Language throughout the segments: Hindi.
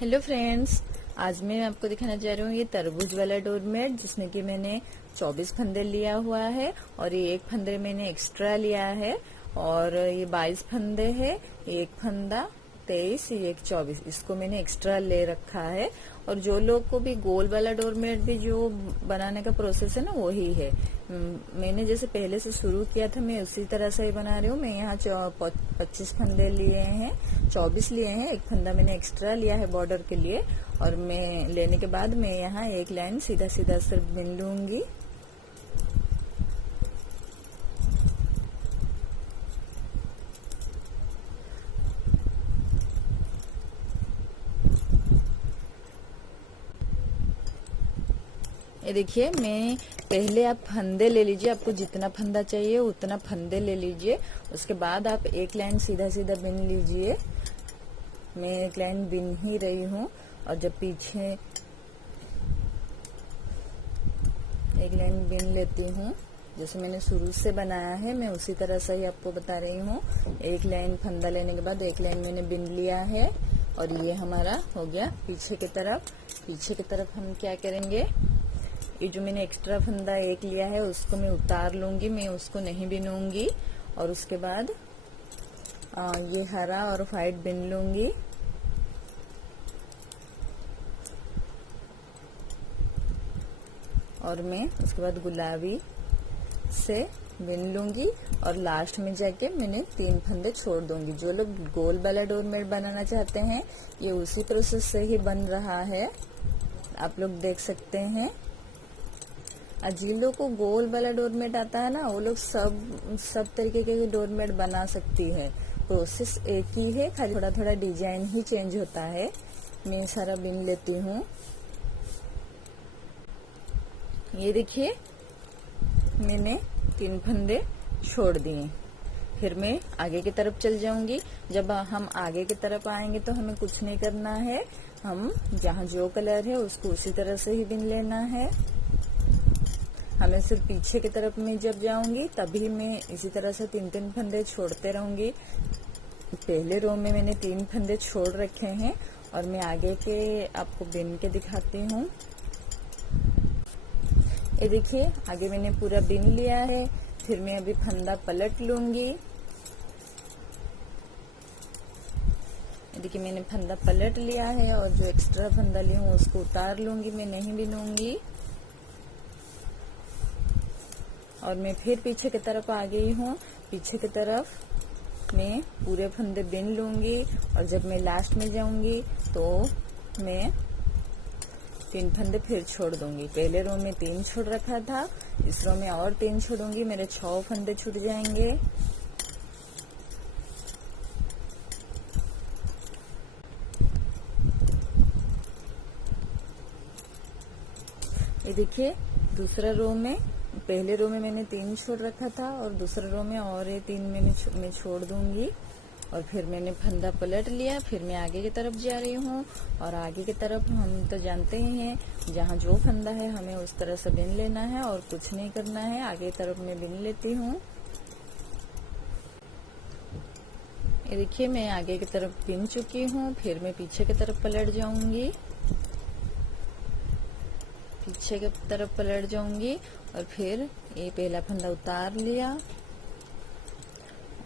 हेलो फ्रेंड्स, आज मैं आपको दिखाना चाह रही हूँ ये तरबूज वाला डोरमेट, जिसमें कि मैंने 24 फंदे लिया हुआ है और ये एक फंदे मैंने एक्स्ट्रा लिया है और ये 22 फंदे है। एक फंदा 23, ये 24, इसको मैंने एक्स्ट्रा ले रखा है। और जो लोग को भी गोल वाला डोरमेट भी जो बनाने का प्रोसेस है ना, वही है। मैंने जैसे पहले से शुरू किया था, मैं उसी तरह से ही बना रही हूँ। मैं यहाँ 25 फंदे लिए हैं, 24 लिए हैं, एक फंदा मैंने एक्स्ट्रा लिया है बॉर्डर के लिए। और मैं लेने के बाद मैं यहाँ एक लाइन सीधा सीधा सिर्फ बिन लूंगी। ये देखिए, मैं पहले आप फंदे ले लीजिए, आपको जितना फंदा चाहिए उतना फंदे ले लीजिए। उसके बाद आप एक लाइन सीधा सीधा बिन लीजिए। मैं एक लाइन बिन ही रही हूँ और जब पीछे एक लाइन बिन लेती हूँ, जैसे मैंने शुरू से बनाया है मैं उसी तरह से ही आपको बता रही हूँ। एक लाइन फंदा लेने के बाद एक लाइन मैंने बिन लिया है और ये हमारा हो गया पीछे की तरफ। पीछे की तरफ हम क्या करेंगे, ये जो मैंने एक्स्ट्रा फंदा एक लिया है उसको मैं उतार लूंगी, मैं उसको नहीं बिनूंगी। और उसके बाद ये हरा और व्हाइट बिन लूंगी। और मैं उसके बाद गुलाबी से बिन लूंगी और लास्ट में जाके मैंने 3 फंदे छोड़ दूंगी। जो लोग गोल वाला डोरमेट बनाना चाहते हैं, ये उसी प्रोसेस से ही बन रहा है, आप लोग देख सकते हैं। जिन लोग को गोल वाला डोरमेट आता है ना, वो लोग सब तरीके के डोरमेट बना सकती है। प्रोसेस एक ही है, खाली थोड़ा थोड़ा डिजाइन ही चेंज होता है। मैं सारा बिन लेती हूँ। ये देखिए, मैंने 3 फंदे छोड़ दिए। फिर मैं आगे की तरफ चल जाऊंगी। जब हम आगे की तरफ आएंगे तो हमें कुछ नहीं करना है, हम जहाँ जो कलर है उसको उसी तरह से ही बिन लेना है। हमें सिर्फ पीछे की तरफ में जब जाऊंगी तभी मैं इसी तरह से 3-3 फंदे छोड़ते रहूंगी। पहले रो में मैंने 3 फंदे छोड़ रखे हैं और मैं आगे के आपको बिन के दिखाती हूँ। ये देखिए, आगे मैंने पूरा बिन लिया है। फिर मैं अभी फंदा पलट लूंगी। देखिए, मैंने फंदा पलट लिया है और जो एक्स्ट्रा फंदा ली हूँ उसको उतार लूंगी, मैं नहीं बिनूंगी। और मैं फिर पीछे की तरफ आ गई हूँ। पीछे की तरफ मैं पूरे फंदे बिन लूंगी और जब मैं लास्ट में जाऊंगी तो मैं 3 फंदे फिर छोड़ दूंगी। पहले रो में 3 छोड़ रखा था, इस रो में और 3 छोड़ूंगी, मेरे 6 फंदे छूट जाएंगे। ये देखिए, दूसरा रो में, पहले रो में मैंने 3 छोड़ रखा था और दूसरे रो में और ये 3 मैं छोड़ दूंगी। और फिर मैंने फंदा पलट लिया। फिर मैं आगे की तरफ जा रही हूँ और आगे की तरफ हम तो जानते ही हैं, जहाँ जो फंदा है हमें उस तरह से बिन लेना है और कुछ नहीं करना है। आगे की तरफ मैं बिन लेती हूँ। ये देखिए, मैं आगे की तरफ बिन चुकी हूँ। फिर मैं पीछे की तरफ पलट जाऊंगी, पीछे की तरफ पलट जाऊंगी और फिर ये पहला फंदा उतार लिया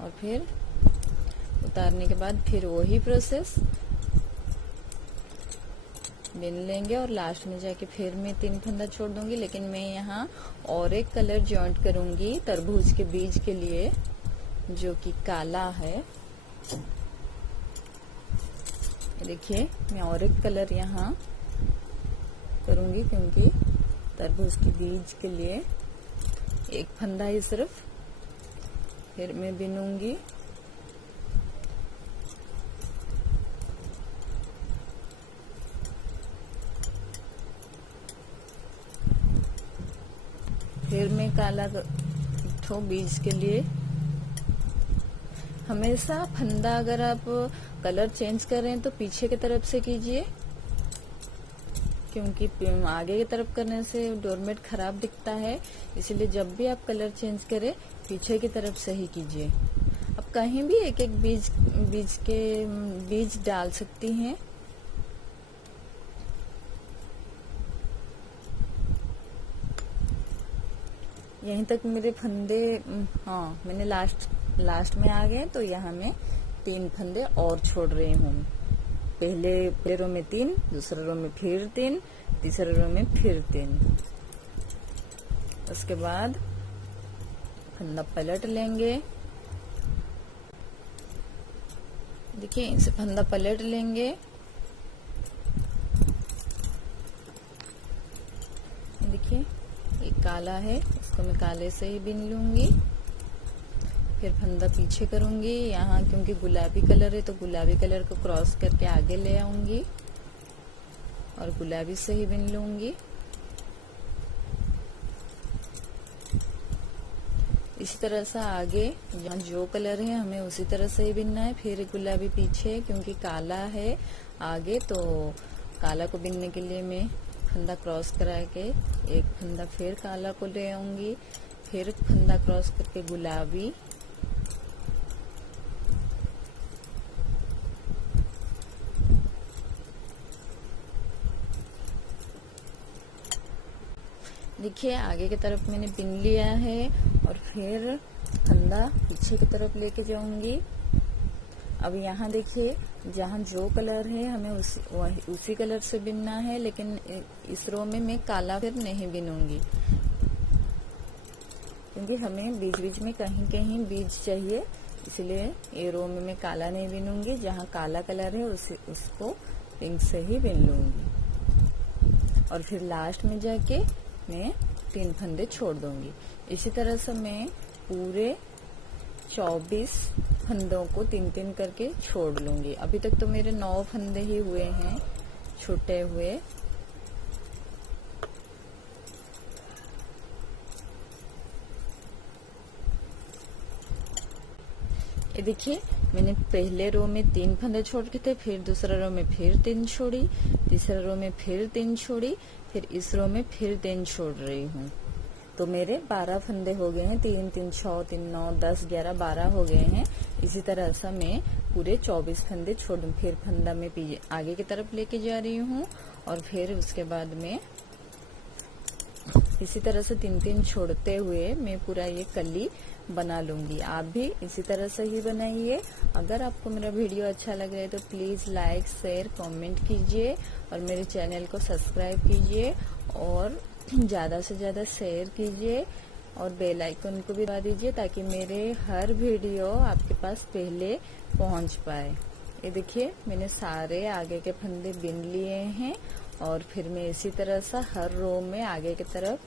और फिर उतारने के बाद फिर वही प्रोसेस बिन लेंगे और लास्ट में जाके फिर मैं 3 फंदा छोड़ दूंगी। लेकिन मैं यहाँ और एक कलर जॉइंट करूंगी तरबूज के बीज के लिए, जो कि काला है। देखिए, मैं और एक कलर यहाँ करूंगी क्योंकि तरबूज के बीज के लिए एक फंदा ही सिर्फ। फिर मैं बिनूंगी। फिर मैं काला ठो बीज के लिए। हमेशा फंदा अगर आप कलर चेंज कर रहे हैं तो पीछे की तरफ से कीजिए, क्योंकि आगे की तरफ करने से डोरमेट खराब दिखता है। इसलिए जब भी आप कलर चेंज करें पीछे की तरफ से ही कीजिए। अब कहीं भी एक एक बीज डाल सकती हैं। यहीं तक मेरे फंदे, हाँ मैंने लास्ट में आ गए, तो यहाँ मैं 3 फंदे और छोड़ रही हूँ। पहले रो में 3, दूसरे रो में फिर 3, तीसरे रो में फिर 3। उसके बाद फंदा पलट लेंगे। देखिए इसे फंदा पलट लेंगे। देखिए एक काला है, इसको मैं काले से ही बिन लूंगी। फिर फंदा पीछे करूंगी, यहाँ क्योंकि गुलाबी कलर है तो गुलाबी कलर को क्रॉस करके आगे ले आऊंगी और गुलाबी से ही बिन लूंगी। इसी तरह से आगे यहाँ जो कलर है हमें उसी तरह से ही बिनना है। फिर गुलाबी पीछे, क्योंकि काला है आगे, तो काला को बिनने के लिए मैं फंदा क्रॉस करा के एक फंदा फिर काला को ले आऊंगी, फिर फंदा क्रॉस करके गुलाबी, देखिए आगे की तरफ मैंने बिन लिया है और फिर फंदा पीछे की तरफ लेके जाऊंगी। अब यहाँ देखिए जहाँ जो कलर है हमें उसी कलर से बिनना है, लेकिन इस रो में मैं काला फिर नहीं बिनूंगी, क्योंकि हमें बीच बीच में कहीं कहीं बीज चाहिए, इसलिए ये रो में मैं काला नहीं बिनूंगी। जहाँ काला कलर है उसको पिंक से ही बिन लूंगी और फिर लास्ट में जाके मैं 3 फंदे छोड़ दूंगी। इसी तरह से मैं पूरे 24 फंदों को 3-3 करके छोड़ लूंगी। अभी तक तो मेरे 9 फंदे ही हुए हैं छूटे हुए। ये देखिए मैंने पहले रो में 3 फंदे छोड़ के थे, फिर दूसरा रो में फिर 3 छोड़ी, तीसरा रो में फिर 3 छोड़ी, फिर इस रो में फिर 3 छोड़ रही हूँ। तो मेरे 12 फंदे हो गए हैं। 3 3 6 3 9 10 11 12 हो गए हैं। इसी तरह से मैं पूरे 24 फंदे छोड़ दूँ। फिर फंदा में आगे की तरफ लेके जा रही हूँ और फिर उसके बाद में इसी तरह से 3-3 छोड़ते हुए मैं पूरा ये कली बना लूंगी। आप भी इसी तरह से ही बनाइए। अगर आपको मेरा वीडियो अच्छा लग रहा है तो प्लीज लाइक शेयर कमेंट कीजिए और मेरे चैनल को सब्सक्राइब कीजिए और ज्यादा से ज्यादा शेयर कीजिए और बेल आइकन को भी दबा दीजिए ताकि मेरे हर वीडियो आपके पास पहले पहुंच पाए। ये देखिए मैंने सारे आगे के फंदे बिन लिए हैं और फिर मैं इसी तरह से हर रो में आगे की तरफ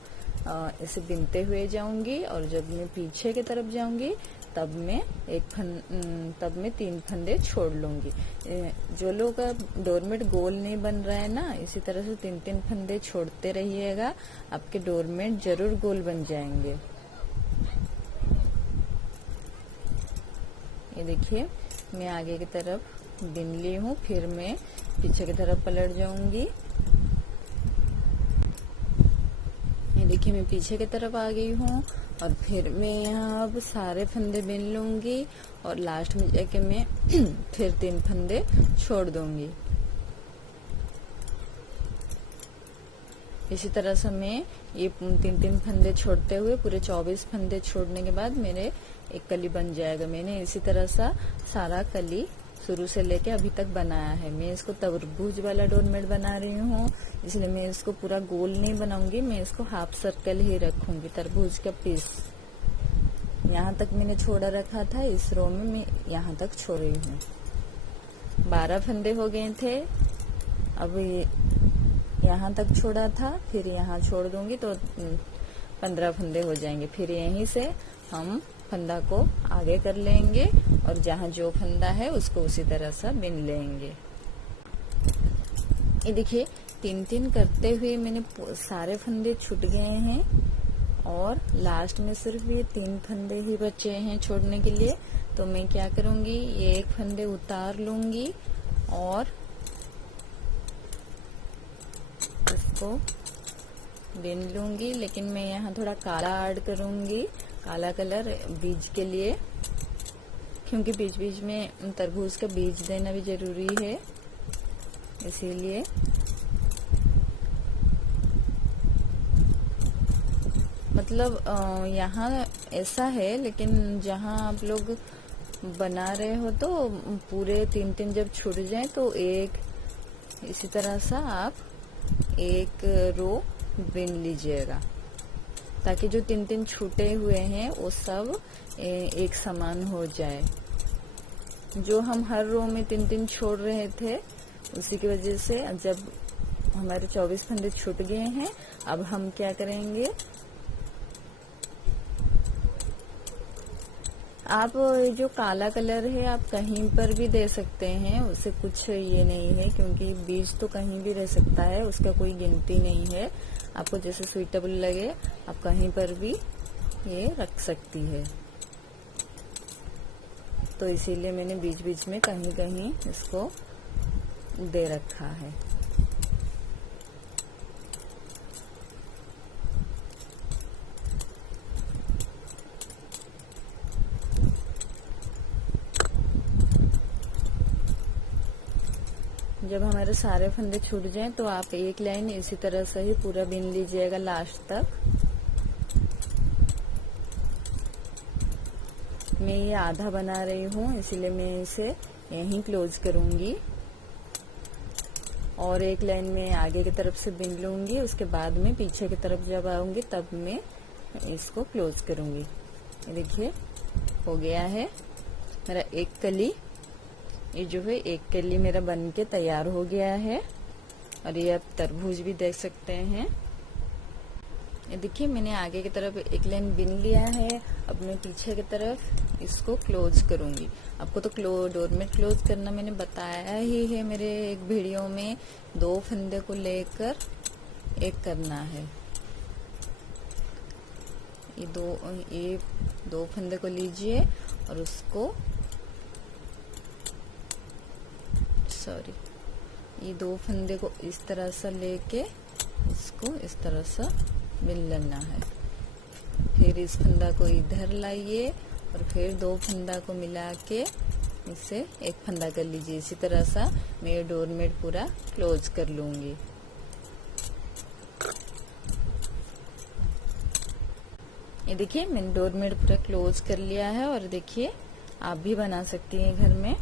इसे बिनते हुए जाऊंगी और जब मैं पीछे की तरफ जाऊंगी तब मैं 3 फंदे छोड़ लूंगी। जो लोग का डोरमेट गोल नहीं बन रहा है ना, इसी तरह से 3-3 फंदे छोड़ते रहिएगा, आपके डोरमेट जरूर गोल बन जाएंगे। ये देखिए मैं आगे की तरफ बिन ली हूँ, फिर मैं पीछे की तरफ पलट जाऊंगी। ये देखिए मैं पीछे की तरफ आ गई हूँ और फिर मैं यहाँ अब सारे फंदे बिन लूंगी और लास्ट में जाके मैं फिर 3 फंदे छोड़ दूंगी। इसी तरह से मैं ये 3-3 फंदे छोड़ते हुए पूरे 24 फंदे छोड़ने के बाद मेरे एक कली बन जाएगा। मैंने इसी तरह से सारा कली शुरू से लेके अभी तक बनाया है। मैं इसको तरबूज वाला डोरमेट बना रही हूँ, इसलिए मैं इसको पूरा गोल नहीं बनाऊंगी, मैं इसको हाफ सर्कल ही रखूंगी। तरबूज का पीस यहाँ तक मैंने छोड़ा रखा था, इस रो में मैं यहाँ तक छोड़ रही हूँ। 12 फंदे हो गए थे, अब यहाँ तक छोड़ा था, फिर यहाँ छोड़ दूंगी तो 15 फंदे हो जाएंगे। फिर यहीं से हम फंदा को आगे कर लेंगे और जहाँ जो फंदा है उसको उसी तरह से बिन लेंगे। ये देखिए 3-3 करते हुए मैंने सारे फंदे छूट गए हैं और लास्ट में सिर्फ ये 3 फंदे ही बचे हैं छोड़ने के लिए। तो मैं क्या करूंगी, ये एक फंदे उतार लूंगी और इसको बिन लूंगी, लेकिन मैं यहाँ थोड़ा काला ऐड करूंगी, काला कलर बीज के लिए, क्योंकि बीच बीच में तरबूज का बीज देना भी जरूरी है, इसीलिए। मतलब यहाँ ऐसा है, लेकिन जहाँ आप लोग बना रहे हो तो पूरे 3-3 जब छूट जाए तो एक इसी तरह सा आप एक रो बिन लीजिएगा, ताकि जो 3-3 छूटे हुए हैं वो सब एक समान हो जाए। जो हम हर रो में 3-3 छोड़ रहे थे, उसी की वजह से जब हमारे 24 फंदे छूट गए हैं, अब हम क्या करेंगे, आप जो काला कलर है आप कहीं पर भी दे सकते हैं, उससे कुछ ये नहीं है, क्योंकि बीज तो कहीं भी रह सकता है, उसका कोई गिनती नहीं है। आपको जैसे सुइटेबल लगे आप कहीं पर भी ये रख सकती है। तो इसीलिए मैंने बीच बीच में कहीं कहीं इसको दे रखा है। जब हमारे सारे फंदे छूट जाएं तो आप एक लाइन इसी तरह से ही पूरा बिन लीजिएगा लास्ट तक। मैं ये आधा बना रही हूँ, इसीलिए मैं इसे यहीं क्लोज करूंगी और एक लाइन में आगे की तरफ से बिन लूंगी। उसके बाद में पीछे की तरफ जब आऊंगी तब मैं इसको क्लोज करूंगी। ये देखिए हो गया है मेरा एक कली। ये जो है एक कली मेरा बन के तैयार हो गया है। और ये आप तरबूज भी देख सकते हैं। ये देखिए मैंने आगे की तरफ एक लाइन बिन लिया है। अब मैं पीछे की तरफ इसको क्लोज करूंगी। आपको तो डोरमेट क्लोज करना मैंने बताया ही है मेरे एक वीडियो में। 2 फंदे को लेकर एक करना है। ये दो फंदे को लीजिए और उसको ये 2 फंदे को इस तरह से लेके इसको इस तरह से बिन लेना है। फिर इस फंदा को इधर लाइए और फिर 2 फंदा को मिला के इसे एक फंदा कर लीजिए। इसी तरह से मैं ये डोरमेट पूरा क्लोज कर लूंगी। ये देखिए मैंने डोरमेट पूरा क्लोज कर लिया है। और देखिए आप भी बना सकती हैं घर में।